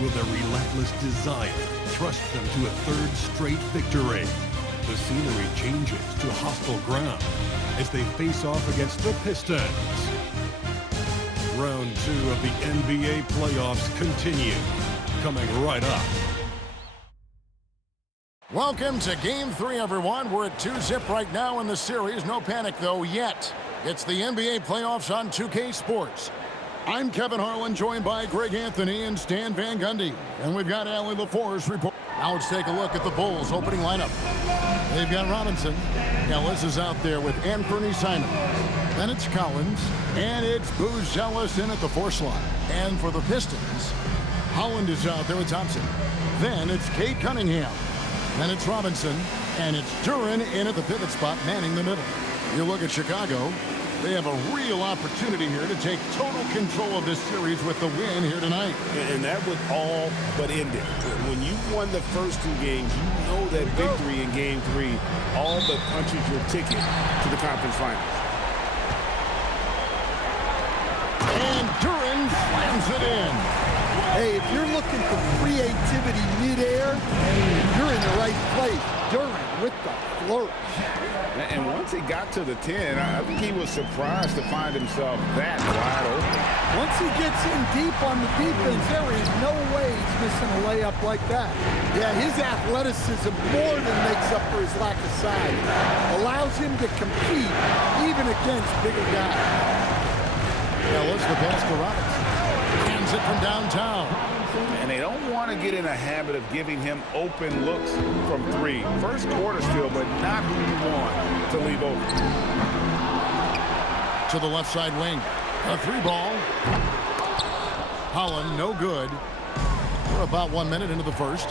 Will their relentless desire thrust them to a third straight victory? The scenery changes to hostile ground as they face off against the Pistons. Round 2 of the NBA playoffs continue. Coming right up. Welcome to Game 3, everyone. We're at 2-zip right now in the series. No panic, though, yet. It's the NBA playoffs on 2K Sports. I'm Kevin Harlan, joined by Greg Anthony and Stan Van Gundy. And we've got Allie LaForce report. Now let's take a look at the Bulls' opening lineup. They've got Robinson. Ellis is out there with Anthony Simons. Then it's Collins. And it's Booz Ellis in at the 4 slot. And for the Pistons, Holland is out there with Thompson. Then it's Cade Cunningham. Then it's Robinson. And it's Duren in at the pivot spot, manning the middle. You look at Chicago. They have a real opportunity here to take total control of this series with the win here tonight. And that was all but ended. When you won the first 2 games, you know that victory in Game 3 all but punches your ticket to the conference finals. And Duren slams it in. Hey, if you're looking for creativity midair, you're in the right place. Duren with the flourish. And once he got to the 10, I think he was surprised to find himself that wide open. Once he gets in deep on the defense, there is no way he's missing a layup like that. Yeah, his athleticism more than makes up for his lack of size. Allows him to compete even against bigger guys. Ellis, the pass to Robinson. Hands it from downtown. And they don't want to get in a habit of giving him open looks from 3. First quarter still, but not who you want to leave open. To the left side wing. A 3 ball. Holland, no good. We're about 1 minute into the first.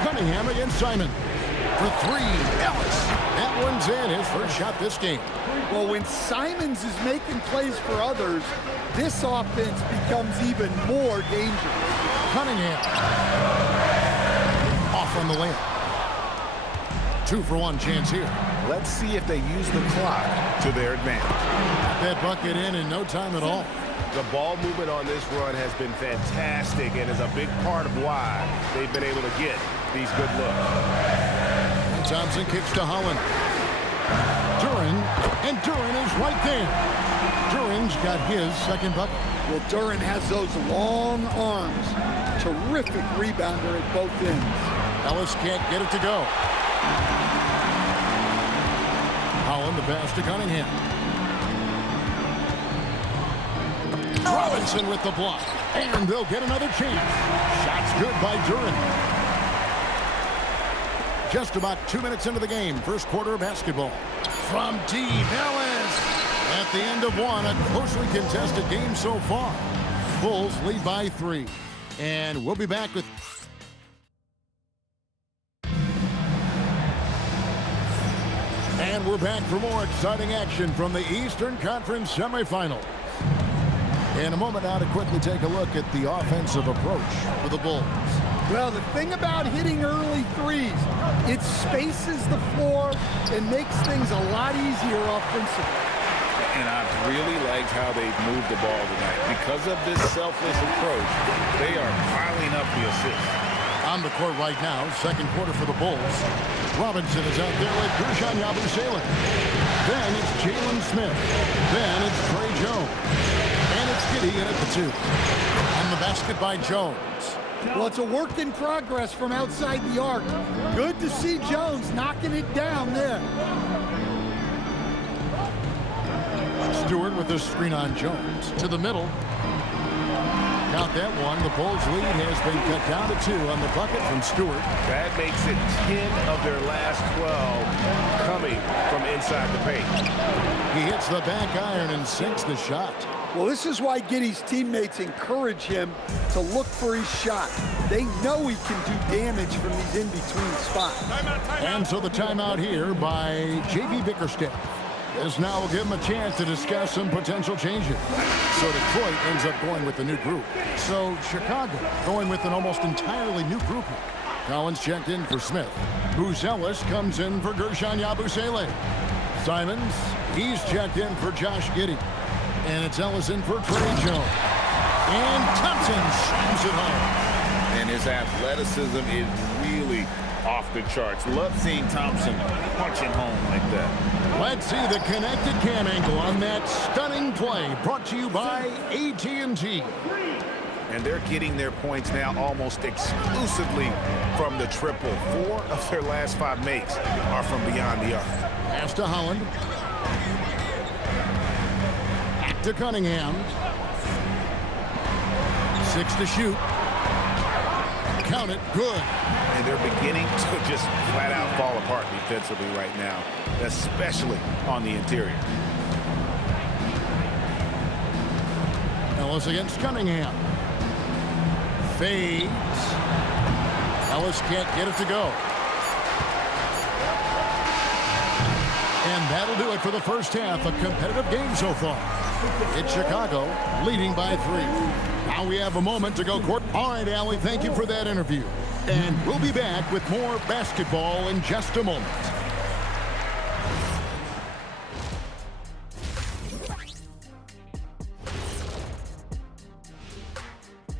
Cunningham against Simon. For 3, Ellis. That one's in, his first shot this game. Well, when Simons is making plays for others, this offense becomes even more dangerous. Cunningham. Off on the layup. 2-for-1 chance here. Let's see if they use the clock to their advantage. Got that bucket in no time at all. The ball movement on this run has been fantastic and is a big part of why they've been able to get these good looks. Thompson kicks to Holland. Duren, and Duren is right there. Duren's got his second bucket. Well, Duren has those long arms. Terrific rebounder at both ends. Ellis can't get it to go. Holland, the pass to Cunningham. Robinson with the block. And they'll get another chance. Shot's good by Duren. Just about 2 minutes into the game, first quarter of basketball. From deep, Ellis. At the end of 1, a closely contested game so far. Bulls lead by 3. And we'll be back with... And we're back for more exciting action from the Eastern Conference semifinals. In a moment now to quickly take a look at the offensive approach for the Bulls. Well, the thing about hitting early threes, it spaces the floor and makes things a lot easier offensively. And I really liked how they moved the ball tonight. Because of this selfless approach, they are piling up the assists. On the court right now, second quarter for the Bulls. Robinson is out there with Guerschon Yabusele. Then it's Jalen Smith. Then it's Trey Jones. And it's Giddey in at the 2. And the basket by Jones. Well, it's a work in progress from outside the arc. Good to see Jones knocking it down there. Stewart with the screen on Jones. To the middle. Count that one. The Bulls' lead has been cut down to 2 on the bucket from Stewart. That makes it 10 of their last 12 coming from inside the paint. He hits the back iron and sinks the shot. Well, this is why Giddey's teammates encourage him to look for his shot. They know he can do damage from these in-between spots. And so the timeout here by J.B. Bickerstaff. This now will give him a chance to discuss some potential changes. So Detroit ends up going with the new group. So Chicago going with an almost entirely new grouping. Collins checked in for Smith. Booz Ellis comes in for Guerschon Yabusele. Simons, he's checked in for Josh Giddey. And it's Ellison for Trey Jones. And Thompson slams it home. And his athleticism is really off the charts. Love seeing Thompson punching home like that. Let's see the connected cam angle on that stunning play, brought to you by AT&T. And they're getting their points now almost exclusively from the triple. 4 of their last 5 makes are from beyond the arc. Pass to Holland. Back to Cunningham. 6 to shoot. Count it, good. And they're beginning to just flat out fall apart defensively right now, especially on the interior. Ellis against Cunningham. Fades. Ellis can't get it to go. And that'll do it for the first half. A competitive game so far. It's Chicago leading by 3. Now we have a moment to go court. All right, Allie, thank you for that interview. And we'll be back with more basketball in just a moment.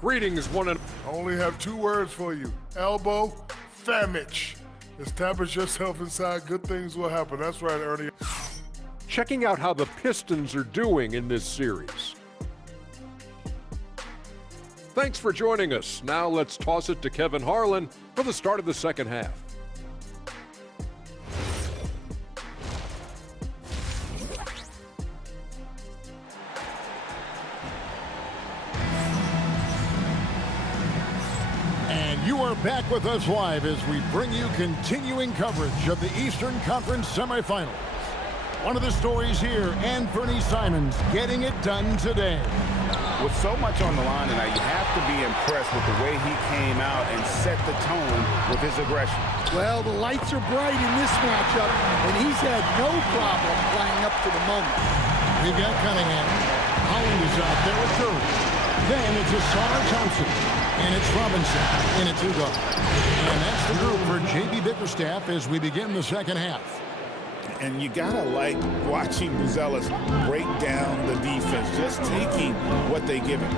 Greetings, one and I only have 2 words for you. Elbow, famich. Establish yourself inside, good things will happen. That's right, Ernie. checking out how the Pistons are doing in this series. Thanks for joining us. Now let's toss it to Kevin Harlan for the start of the second half. You are back with us live as we bring you continuing coverage of the Eastern Conference semifinals. One of the stories here, Anthony Simons getting it done today. With so much on the line tonight, you have to be impressed with the way he came out and set the tone with his aggression. Well, the lights are bright in this matchup, and he's had no problem playing up to the moment. We've got Cunningham. Holland is out there with Curry. Then it's Asar Thompson. And it's Robinson in a 2-guard. And that's the group for J.B. Bickerstaff as we begin the second half. And you gotta like watching Buzelis break down the defense, just taking what they give him.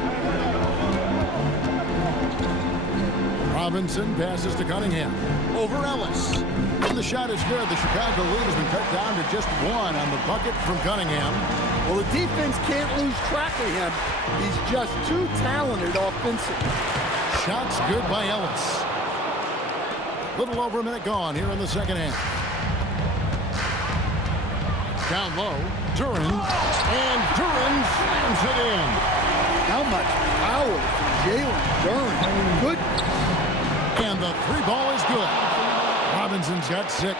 Robinson passes to Cunningham. Over Ellis. And the shot is good. The Chicago lead has been cut down to just 1 on the bucket from Cunningham. Well, the defense can't lose track of him. He's just too talented offensively. Shots good by Ellis. Little over a minute gone here in the second half. Down low, Duran, and Duran slams it in. How much power from Jalen Duran. Goodness. And the 3-ball is good. Robinson's got 6.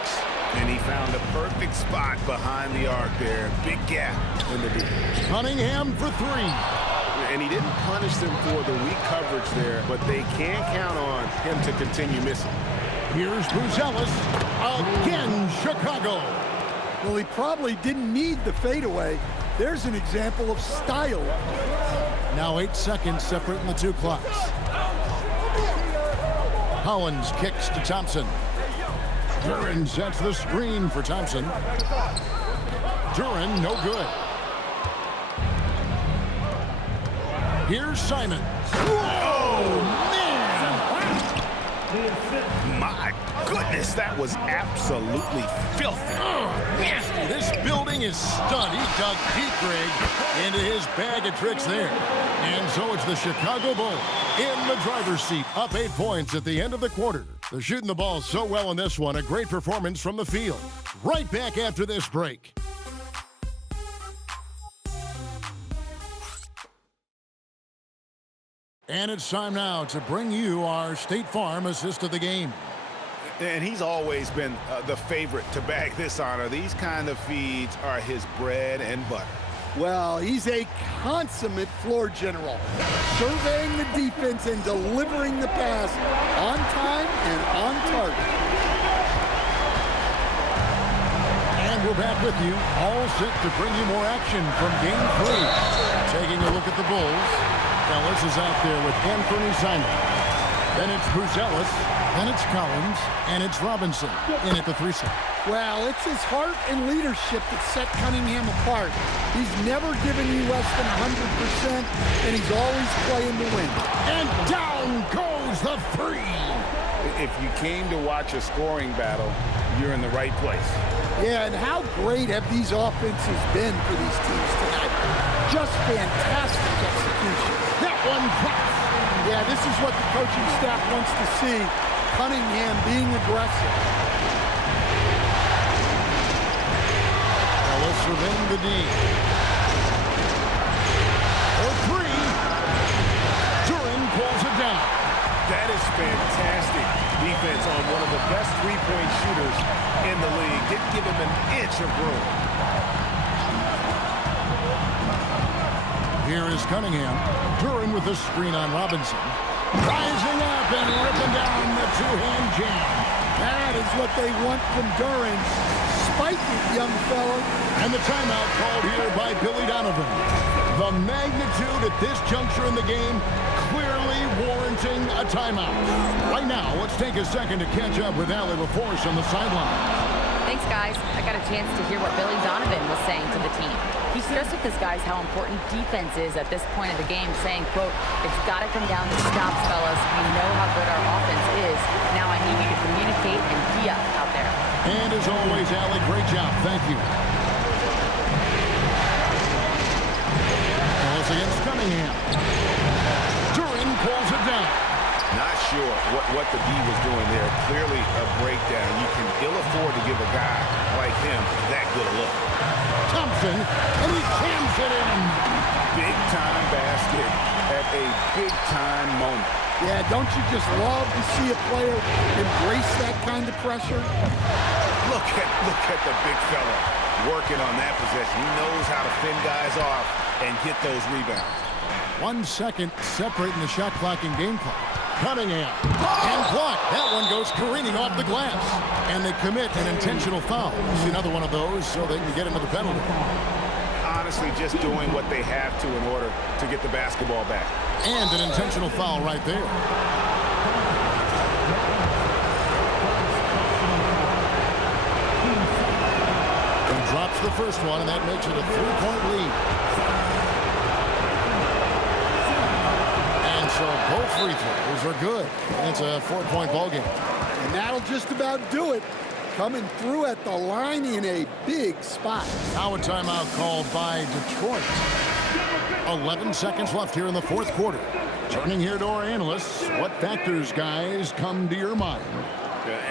And he found a perfect spot behind the arc there. Big gap in the defense. Cunningham for 3. And he didn't punish them for the weak coverage there, but they can count on him to continue missing. Here's Buzelis. Again, Chicago. Well, he probably didn't need the fadeaway. There's an example of style. Now 8 seconds separating the 2 clocks. Hollins kicks to Thompson. Duran sets the screen for Thompson. Duran, no good. Here's Simons. Oh, man! My goodness, that was absolutely filthy. Nasty. This building is stunned. He dug deep, Greg, into his bag of tricks there. And so it's the Chicago Bulls in the driver's seat, up 8 points at the end of the quarter. They're shooting the ball so well in this one. A great performance from the field. Right back after this break. And it's time now to bring you our State Farm assist of the game. And he's always been the favorite to bag this honor. These kind of feeds are his bread and butter. Well, he's a consummate floor general, surveying the defense and delivering the pass on time and on target. And we're back with you, all set to bring you more action from Game 3. Taking a look at the Bulls. Ellis is out there with Anthony Simons. Then it's Buzelis. Then it's Collins. And it's Robinson in at the 3-set. Well, it's his heart and leadership that set Cunningham apart. He's never given you less than 100%, and he's always playing to win. And down goes the 3. If you came to watch a scoring battle, you're in the right place. Yeah, and how great have these offenses been for these teams tonight? Just fantastic execution. That one drops. Yeah, this is what the coaching staff wants to see. Cunningham being aggressive. Ellis within the D. For 3. Duran pulls it down. That is fantastic defense on one of the best three-point shooters in the league. Didn't give him an inch of room. Here is Cunningham. Duran with the screen on Robinson. Rising up and ripping down the two-hand jam. That is what they want from Duran. Spike it, young fella. And the timeout called here by Billy Donovan. The magnitude at this juncture in the game clearly warranting a timeout. Right now, let's take a second to catch up with Allie LaForce on the sideline. Thanks, guys. I got a chance to hear what Billy Donovan was saying to the team. He stressed with his guys how important defense is at this point of the game, saying, quote, "It's got to come down to stops, fellas. We know how good our offense is. Now I need you to communicate and be up out there." And as always, Allie, great job. Thank you. Ellis against Cunningham. Duran pulls it down. Not sure what the D was doing there. Clearly a breakdown. You can ill afford to give a guy like him that good a look. Thompson, and he jams it in. Big-time basket at a big-time moment. Yeah, don't you just love to see a player embrace that kind of pressure? Look at the big fella working on that possession. He knows how to fend guys off and get those rebounds. 1 second separating the shot clock and game clock. Cunningham. And blocked. That one goes careening off the glass. And they commit an intentional foul. See another one of those so they can get into the penalty. Honestly, just doing what they have to in order to get the basketball back. And an intentional foul right there. He drops the first one, and that makes it a 3-point lead. So both free throws are good. It's a 4-point ball game. And that'll just about do it. Coming through at the line in a big spot. Now a timeout called by Detroit. 11 seconds left here in the fourth quarter. Turning here to our analysts. What factors, guys, come to your mind?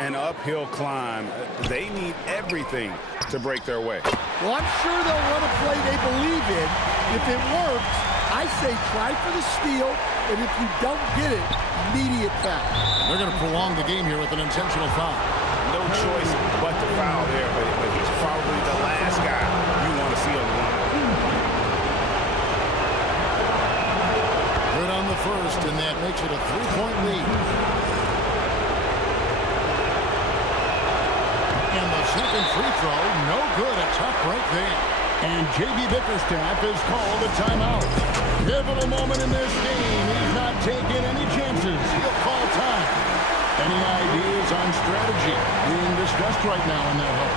An uphill climb. They need everything to break their way. Well, I'm sure they'll run a play they believe in. If it works, I say try for the steal, and if you don't get it, immediate foul. They're going to prolong the game here with an intentional foul. No choice but to foul there, but he's probably the last guy you want to see on the line. Good on the first, and that makes it a 3-point lead. And the second free throw, no good. A tough break there. And J.B. Bickerstaff has called a timeout. Pivotal moment in this game. He's not taking any chances. He'll call time. Any ideas on strategy being discussed right now in that hole?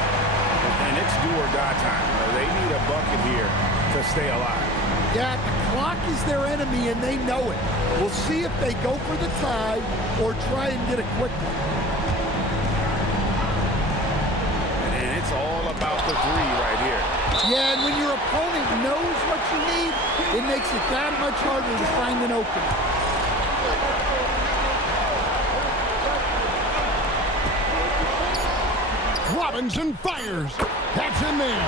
And it's do or die time. They need a bucket here to stay alive. Yeah, the clock is their enemy, and they know it. We'll see if they go for the tie or try and get a quick one. And it's all about the three right here. Yeah, and when your opponent knows what you need, it makes it that much harder to find an opening. Robinson fires. That's in there.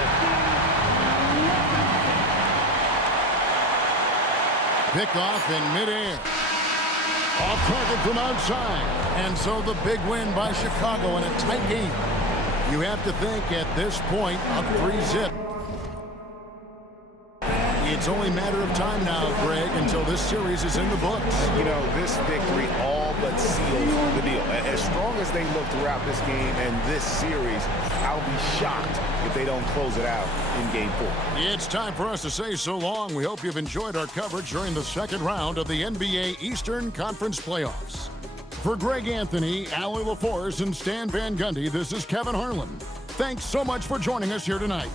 Pick off in midair. Off target from outside. And so the big win by Chicago in a tight game. You have to think at this point, up 3-zip. It's only a matter of time now, Greg, until this series is in the books. You know, this victory all but seals the deal. As strong as they look throughout this game and this series, I'll be shocked if they don't close it out in Game 4. It's time for us to say so long. We hope you've enjoyed our coverage during the second round of the NBA Eastern Conference Playoffs. For Greg Anthony, Allie LaForce, and Stan Van Gundy, this is Kevin Harlan. Thanks so much for joining us here tonight.